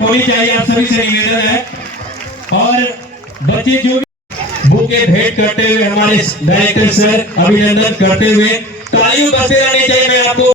होनी चाहिए, आप सभी से निवेदन है। और बच्चे जो भी बुके भेंट करते हुए हमारे डायरेक्टर सर अभिनंदन करते हुए तालियों बजते रहनी चाहिए। मैं आपको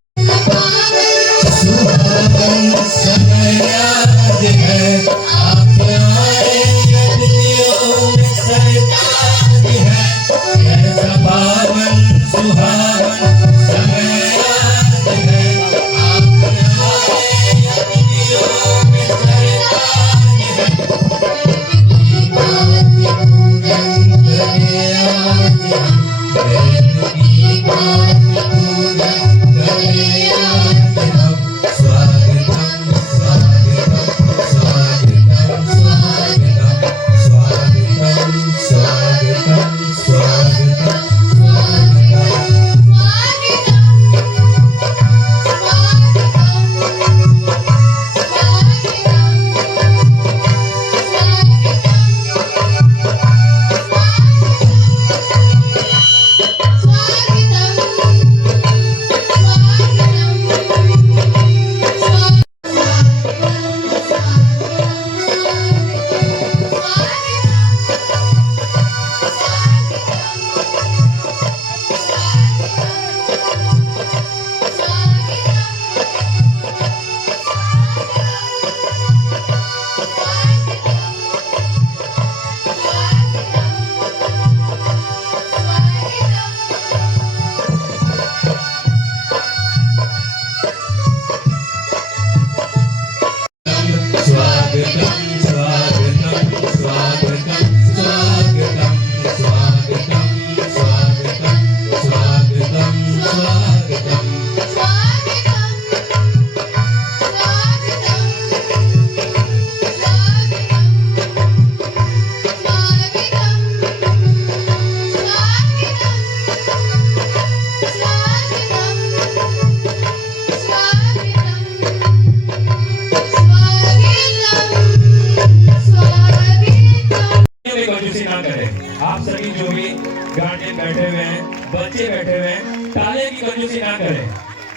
आप सभी जो भी गार्जियन बैठे हुए हैं, बच्चे बैठे हुए हैं, ताले की कंजूसी ना करें।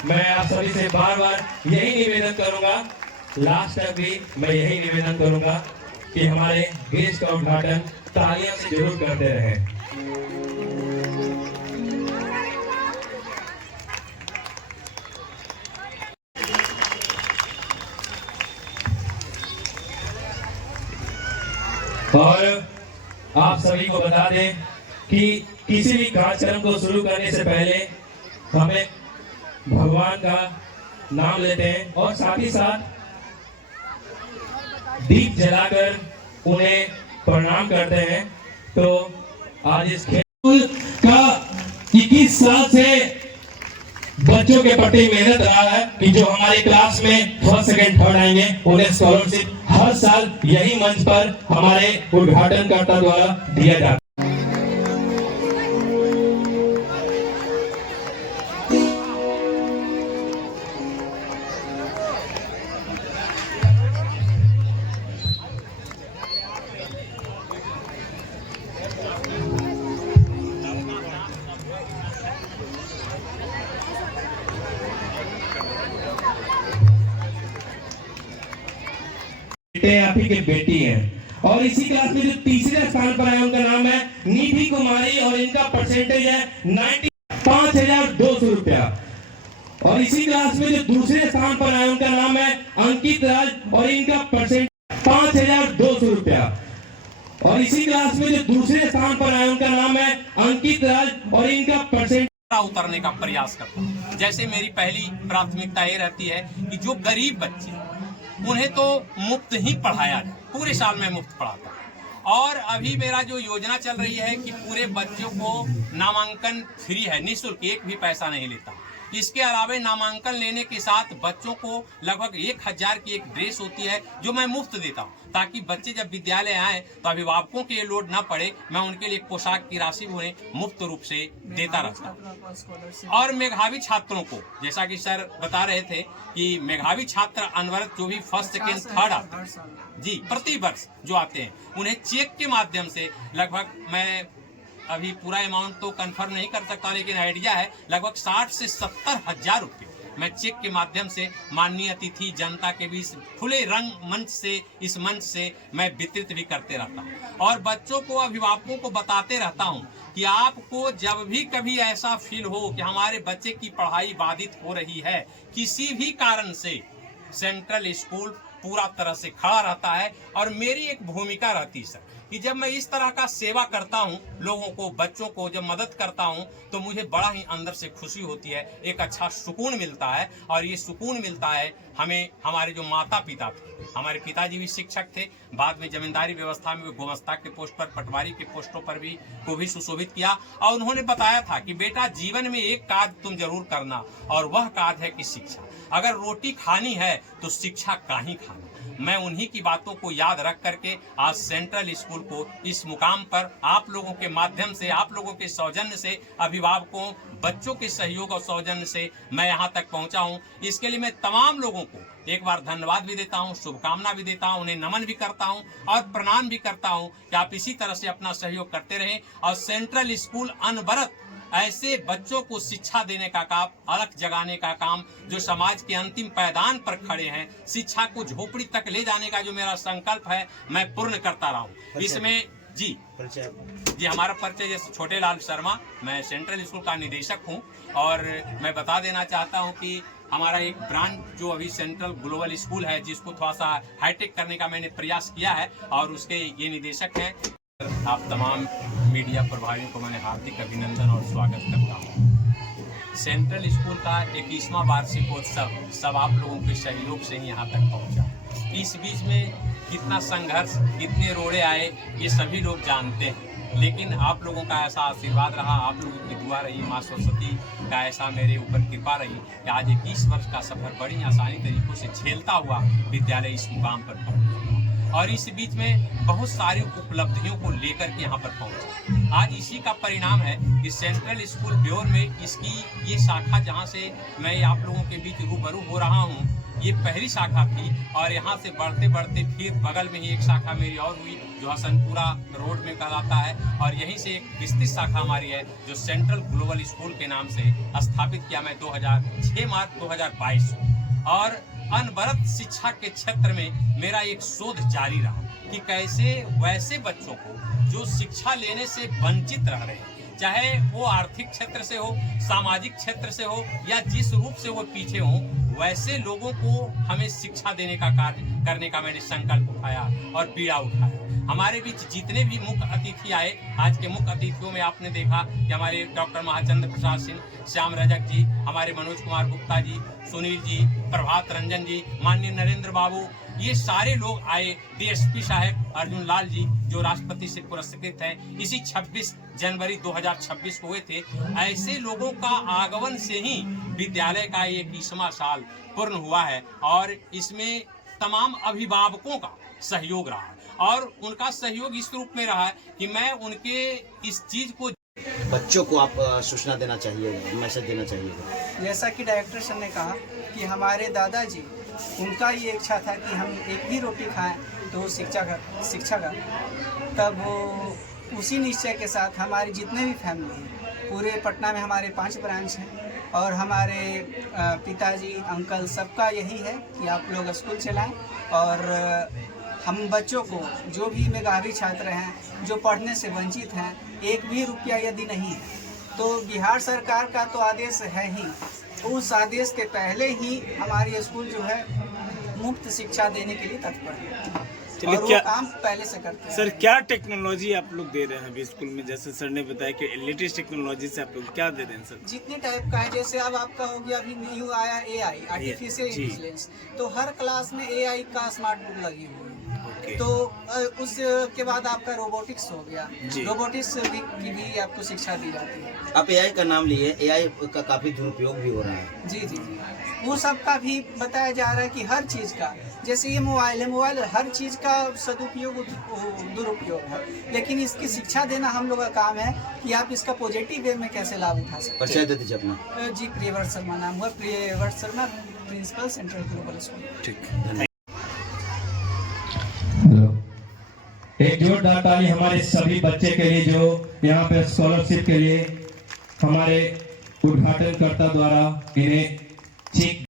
मैं आप सभी से बार बार यही निवेदन करूंगा, लास्ट तक भी मैं यही निवेदन करूंगा कि हमारे गेस्ट का उद्घाटन तालियों से जरूर करते रहें। और आप सभी को बता दें कि किसी भी कार्यक्रम को शुरू करने से पहले हमें भगवान का नाम लेते हैं और साथ ही साथ दीप जलाकर उन्हें प्रणाम करते हैं। तो आज इस खेल का 21 साल से बच्चों के प्रति मेहनत रहा है कि जो हमारे क्लास में फर्स्ट सेकंड थर्ड आएंगे उन्हें स्कॉलरशिप हर साल यही मंच पर हमारे उद्घाटनकर्ता द्वारा दिया जाता है। आप ही के बेटी हैं और इसी क्लास में जो तीसरे स्थान पर है उनका नाम है निधि कुमारी और इनका परसेंटेज है 95,200 रुपया। और इसी क्लास में जो दूसरे स्थान पर है उनका नाम है अंकित राज और इनका परसेंटेज 5,200 रुपया। और इसी क्लास में जो दूसरे स्थान पर है उनका नाम है अंकित राज और इनका परसेंटेज उतरने का प्रयास करता हूँ। जैसे मेरी पहली प्राथमिकता ये रहती है कि जो गरीब बच्चे उन्हें तो मुफ्त ही पढ़ाया जाए, पूरे साल में मुफ्त पढ़ाता हूँ। और अभी मेरा जो योजना चल रही है कि पूरे बच्चों को नामांकन फ्री है, निःशुल्क, एक भी पैसा नहीं लेता। इसके अलावा नामांकन लेने के साथ बच्चों को लगभग 1,000 की एक ड्रेस होती है जो मैं मुफ्त देता हूँ, ताकि बच्चे जब विद्यालय आए तो अभिभावकों के लोड ना पड़े। मैं उनके लिए पोशाक की राशि उन्हें मुफ्त रूप से देता रहता हूँ। और मेधावी छात्रों को, जैसा कि सर बता रहे थे कि मेधावी छात्र अनवरत जो भी फर्स्ट सेकेंड थर्ड आते हैं जी, प्रति वर्ष जो आते हैं, उन्हें चेक के माध्यम से लगभग, मैं अभी पूरा अमाउंट तो कंफर्म नहीं कर सकता, लेकिन आइडिया है लगभग 60 से 70 हजार रुपये मैं चेक के माध्यम से माननीय अतिथि जनता के बीच खुले रंग मंच से, इस मंच से मैं वितरित भी करते रहता हूँ और बच्चों को, अभिभावकों को बताते रहता हूँ कि आपको जब भी कभी ऐसा फील हो कि हमारे बच्चे की पढ़ाई बाधित हो रही है किसी भी कारण से, सेंट्रल स्कूल पूरा तरह से खड़ा रहता है। और मेरी एक भूमिका रहती है सर कि जब मैं इस तरह का सेवा करता हूं, लोगों को, बच्चों को जब मदद करता हूं तो मुझे बड़ा ही अंदर से खुशी होती है, एक अच्छा सुकून मिलता है। और ये सुकून मिलता है हमें, हमारे जो माता पिता थे, हमारे पिताजी भी शिक्षक थे, बाद में जमींदारी व्यवस्था में गुमास्ता के पोस्ट पर, पटवारी के पोस्टों पर भी को भी सुशोभित किया। और उन्होंने बताया था कि बेटा जीवन में एक कार्य तुम जरूर करना, और वह कार्य है कि शिक्षा। अगर रोटी खानी है तो शिक्षा का ही खाना। मैं उन्हीं की बातों को याद रख करके आज सेंट्रल स्कूल को इस मुकाम पर आप लोगों के माध्यम से, आप लोगों के सौजन्य से, अभिभावकों, बच्चों के सहयोग और सौजन्य से मैं यहाँ तक पहुँचा हूँ। इसके लिए मैं तमाम लोगों को एक बार धन्यवाद भी देता हूँ, शुभकामना भी देता हूँ, उन्हें नमन भी करता हूँ और प्रणाम भी करता हूँ कि आप इसी तरह से अपना सहयोग करते रहें और सेंट्रल स्कूल अनवरत ऐसे बच्चों को शिक्षा देने का काम, अलख जगाने का काम, जो समाज के अंतिम पायदान पर खड़े हैं, शिक्षा को झोपड़ी तक ले जाने का जो मेरा संकल्प है, मैं पूर्ण करता रहा हूँ। इसमें जी हमारा परिचय जैसे छोटे लाल शर्मा, मैं सेंट्रल स्कूल का निदेशक हूँ। और मैं बता देना चाहता हूँ कि हमारा एक ब्रांच जो अभी सेंट्रल ग्लोबल स्कूल है, जिसको थोड़ा सा हाईटेक करने का मैंने प्रयास किया है, और उसके ये निदेशक हैं। आप तमाम मीडिया प्रभारियों को मैंने हार्दिक अभिनंदन और स्वागत करता हूँ। सेंट्रल स्कूल का 21वां वार्षिकोत्सव सब आप लोगों के सहयोग से ही यहाँ तक पहुँचा। इस बीच में कितना संघर्ष, कितने रोड़े आए, ये सभी लोग जानते हैं, लेकिन आप लोगों का ऐसा आशीर्वाद रहा, आप लोगों की दुआ रही, माँ सरस्वती का ऐसा मेरे ऊपर कृपा रही कि आज 21 वर्ष का सफर बड़ी आसानी तरीकों से झेलता हुआ विद्यालय इस मुकाम पर पहुँचा। और इस बीच में बहुत सारी उपलब्धियों को लेकर के यहाँ पर पहुँचा। आज इसी का परिणाम है कि सेंट्रल स्कूल ब्योर में इसकी ये शाखा, जहाँ से मैं आप लोगों के बीच रूबरू हो रहा हूँ, ये पहली शाखा थी। और यहाँ से बढ़ते बढ़ते फिर बगल में ही एक शाखा मेरी और हुई जो हसनपुरा रोड में कहलाता है, और यहीं से एक विस्तृत शाखा हमारी है जो सेंट्रल ग्लोबल स्कूल के नाम से स्थापित किया मैं 6 मार्च 2022। और अनवरत शिक्षा के क्षेत्र में मेरा एक शोध जारी रहा कि कैसे वैसे बच्चों को जो शिक्षा लेने से वंचित रह रहे हैं, चाहे वो आर्थिक क्षेत्र से हो, सामाजिक क्षेत्र से हो, या जिस रूप से वो पीछे हो, वैसे लोगों को हमें शिक्षा देने का कार्य करने का मैंने संकल्प उठाया और बीड़ा उठाया। हमारे बीच जितने भी मुख्य अतिथि आए, आज के मुख्य अतिथियों में आपने देखा कि हमारे डॉक्टर महाचंद्र प्रसाद सिंह, श्याम रजक जी, हमारे मनोज कुमार गुप्ता जी, सुनील जी, प्रभात रंजन जी, माननीय नरेंद्र बाबू, ये सारे लोग आए। डीएसपी साहब अर्जुन लाल जी जो राष्ट्रपति से पुरस्कृत हैं, इसी 26 जनवरी 2026 को हुए थे। ऐसे लोगों का आगमन से ही विद्यालय का 21वां साल पूर्ण हुआ है, और इसमें तमाम अभिभावकों का सहयोग रहा है, और उनका सहयोग इस रूप में रहा है कि मैं उनके इस चीज को, बच्चों को आप सूचना देना चाहिए, मैसेज देना चाहिए। जैसा कि डायरेक्टर सर ने कहा कि हमारे दादाजी, उनका ये इच्छा था कि हम एक भी रोटी खाएं तो शिक्षा का तब वो उसी निश्चय के साथ हमारे जितने भी फैमिली हैं, पूरे पटना में हमारे 5 ब्रांच हैं, और हमारे पिताजी, अंकल, सबका यही है कि आप लोग स्कूल चलाएं। और हम बच्चों को, जो भी मेधावी छात्र हैं जो पढ़ने से वंचित हैं, एक भी रुपया यदि नहीं है तो बिहार सरकार का तो आदेश है ही, उस आदेश के पहले ही हमारी स्कूल जो है मुफ्त शिक्षा देने के लिए तत्पर है, और वो काम पहले से करते हैं। सर, क्या टेक्नोलॉजी आप लोग दे रहे हैं अभी स्कूल में? जैसे सर ने बताया कि लेटेस्ट टेक्नोलॉजी से आप लोग क्या दे रहे हैं सर? जितने टाइप का है, जैसे अब आपका हो गया, अभी न्यू आया AI, आर्टिफिशियल इंटेलिजेंस, तो हर क्लास में AI का स्मार्ट बोर्ड लगी हुई है। तो उसके बाद आपका रोबोटिक्स हो गया, रोबोटिक्स की भी आपको शिक्षा दी जाती है। आप AI का नाम लिए, AI का काफी दुरुपयोग भी हो रहा है। जी जी जी, वो सब का भी बताया जा रहा है कि हर चीज़ का, जैसे ये मोबाइल है, मोबाइल हर चीज़ का सदुपयोग दुरुपयोग है, लेकिन इसकी शिक्षा देना हम लोग का काम है कि आप इसका पॉजिटिव वे में कैसे लाभ उठा सकते हैं। परिचय दे दीजिए अपना। जी, प्रियव्रत शर्मा नाम हुआ, Priyavrat Sharma, principal central global school. ठीक, एक जोरदार ताली हमारे सभी बच्चे के लिए जो यहाँ पे स्कॉलरशिप के लिए हमारे उद्घाटनकर्ता द्वारा इन्हें चेक